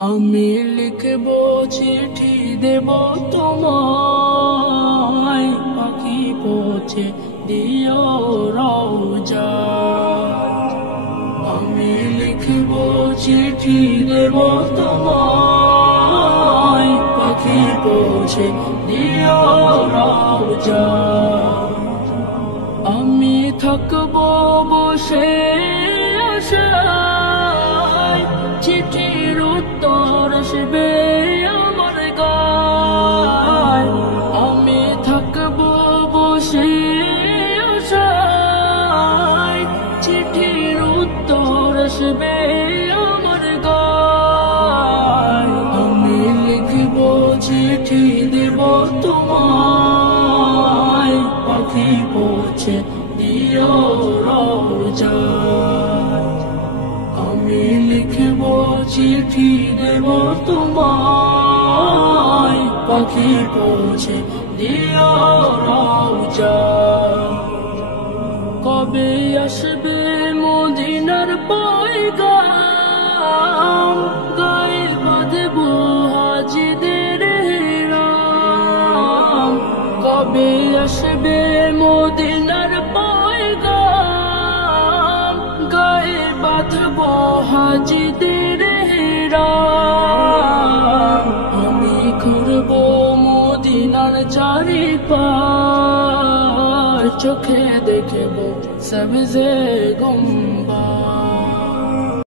আমি লিখব চিঠি দেব তোমায়, পাখি পৌঁছে দিও রওজা। আমি লিখব চিঠি দেব তোমায়, পাখি পৌঁছে দিও রওজা। আমি থাকব বসে আশায়, চিঠির উত্তর আসবে আমার গায়। আমি থাকব বসে আশায়, চিঠির উত্তর আসবে আমার গায়। আমি লিখব চিঠি দেব তোমায়, পাখি পৌঁছে দিও রওজায়। আমি লিখব চিঠি দেব তোমায়, পাখি পৌঁছে দিও রওজায়। কবে আসবে মদিনার পয়গাম, গায়ে বাঁধব হাজিদের হেরাম। কবে আসবে মদিনার পয়গাম, গায়ে বাঁধব হাজিদের হেরাম। আমি ঘুরব মদিনার চারিপাশ, চোখে দেখব সবজে গুম্বদ।